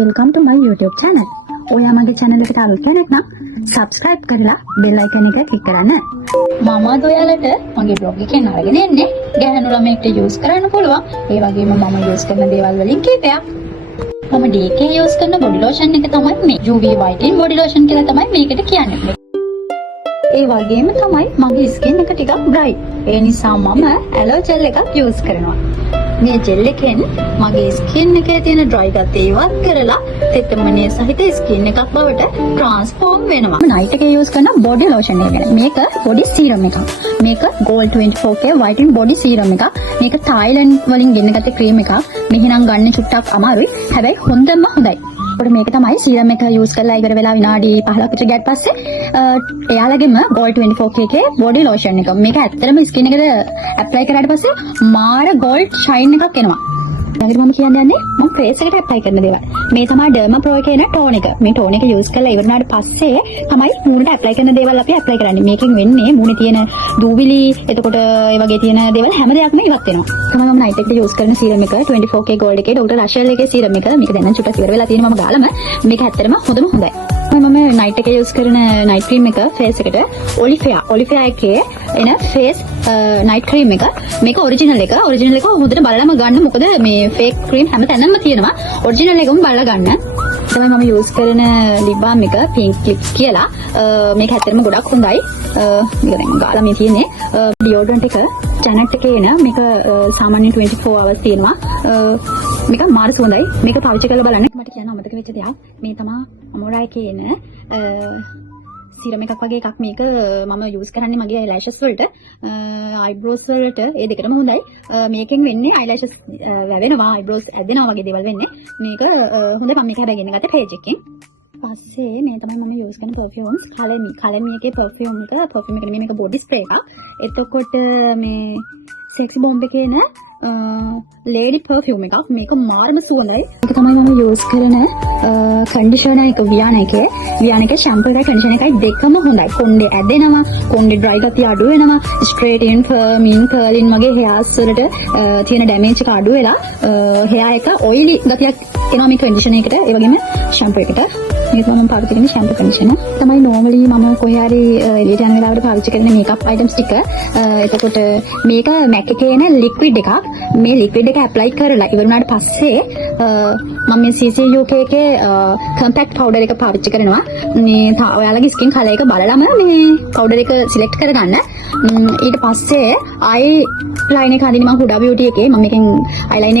welcome to my YouTube channel. ඔයා මගේ channel එකට අලුත් කෙනෙක් නම් subscribe කරලා bell icon එක click කරන්න. මම අද ඔයාලට මගේ blog එකෙන් අරගෙන එන්නේ ගැහැණු ළමයෙක්ට use කරන්න පුළුවන්. ඒ වගේම මම use කරන දේවල් වලින් කීපයක්. මම DK use කරන body lotion එක තමයි මේ UV whitening body lotion කියලා තමයි මේකට කියන්නේ. ඒ වගේම තමයි මගේ skin එක ටිකක් bright. ඒ නිසා මම aloe gel එකක් use කරනවා. මේ ජෙල් එකෙන් මගේ ස්කින් එකේ තියෙන ඩ්‍රයි ගතිය ඉවත් කරලා තෙතමනේ සහිත ස්කින් එකක් බවට ට්‍රාන්ස්ෆෝම් වෙනවා. මම නයිට් එකේ යූස් කරන බොඩි ලෝෂන් එක ගැන. මේක බොඩි සීරම් එකක්. මේක Gold 24K whitening body serum එකක්. මේක Thailand වලින් ගෙන්නගත්ත ක්‍රීම් එකක්. මෙහි නම් ගන්න චුට්ටක් අමාරුයි. හැබැයි හොඳම හොඳයි. අපිට මේක තමයි සීරම් එක යූස් කරලා ඉවර වෙලා විනාඩි 15ක් විතර ගියාට පස්සේ එයාලගෙම Gold 24K එකේ බොඩි ලෝෂන් එක. මේක ඇත්තටම ස්කින් එකට ඇප්ලයි කරාට පස්සේ මාර ගෝල්ඩ් ෂයින් එකක් එනවා. ඊළඟට මම කියන්නේ මම ෆේස් එකට ඇප්ලයි කරන දේවල්. මේ තමයි Derma Pro එකේ එන ටෝන් එක. මේ ටෝන් එක යූස් කරලා ඉවර වුණාට පස්සේ තමයි මූණට ඇප්ලයි කරන දේවල් අපි ඇප්ලයි කරන්නේ. මේකෙන් වෙන්නේ මූණේ තියෙන දූවිලි, එතකොට ඒ වගේ තියෙන දේවල් හැම දෙයක්ම ඉවත් වෙනවා. තමයි මම නයිට් එකට යූස් කරන සීරම් එක 24K gold එකේ Dr. Rachel එකේ සීරම් එක. මේක දැන් චුට්ටක් ඉවර වෙලා තියෙනවා මම ගාලම. මේක ඇත්තටම හොඳම හොඳයි. මම නයිට් එකේ යූස් කරන නයිට් ක්‍රීම් එක ෆේස් එකට Olivia එකේ එන ෆේස් නයිට් ක්‍රීම් එක. මේක ඔරිජිනල් එක. ඔරිජිනල් එක හොඳට බලලම ගන්න. මොකද මේ ෆේක් ක්‍රීම් හැමතැනම තියෙනවා. ඔරිජිනල් එකම බලලා ගන්න. තමයි මම යූස් කරන lip balm එක pink lips කියලා. මේක ඇත්තටම ගොඩක් හොඳයි. මේක දැන් ගාලා මේ තියෙන්නේ deodorant එක Janet එකේ එන. මේක සාමාන්‍යයෙන් 24 hours තියෙනවා. මේක මාර හොඳයි. මේක පාවිච්චි කරලා බලන්න. මට කියන්න අමතක වෙච්ච දෙයක්. මේ තමයි Amora එකේ එන සීරම් එකක් වගේ එකක්. මේක මම යූස් කරන්නේ මගේ eyelashes වලට, eyebrows වලට. ඒ දෙකටම හොඳයි. මේකෙන් වෙන්නේ eyelashes වැවෙනවා, eyebrows ඇදෙනවා වගේ දේවල් වෙන්නේ. මේක හොඳයි. මම මේක හැබැයි ගෙන ගත්තේ page එකකින්. පස්සේ මේ තමයි මම යූස් කරන perfume. කලමි එකේ perfume එක. perfume එක නෙමෙයි, මේක body spray එකක්. එතකොට මේ sexy bomb එකේ එන lady perfume එකක්. මේක මාරම සුවඳයි. ඒක තමයි මම යූස් කරන conditioner එක Viana එකේ shampoo එකයි conditioner එකයි දෙකම හොඳයි. කොණ්ඩේ ඇදෙනවා, කොණ්ඩේ dry ගතිය අඩු වෙනවා, straight in firming curling වගේ hairs වලට තියෙන damage එක අඩු වෙලා hair එක oily ගතියක් එනවා මේ conditioner එකට. ඒ වගේම shampoo එකට. මේක මම පාවිච්චි කරන shampoo conditioner තමයි normally මම කොහේ හරි එළියට යන වෙලාවට පාවිච්චි කරන makeup items ටික. එතකොට මේක MAC එකේ එන liquid එකක්. මේ liquid එක apply කරලා ඉවර වුණාට පස්සේ මම මේ CCUK එකේ compact powder එක පාවිච්චි කරනවා. මේ ඔයාලගේ skin color එක බලලම මේ powder එක select කරගන්න. ඊට පස්සේ eye line එක හදින්න මම Huda Beauty එකේ මම මේකෙන් eyeliner එක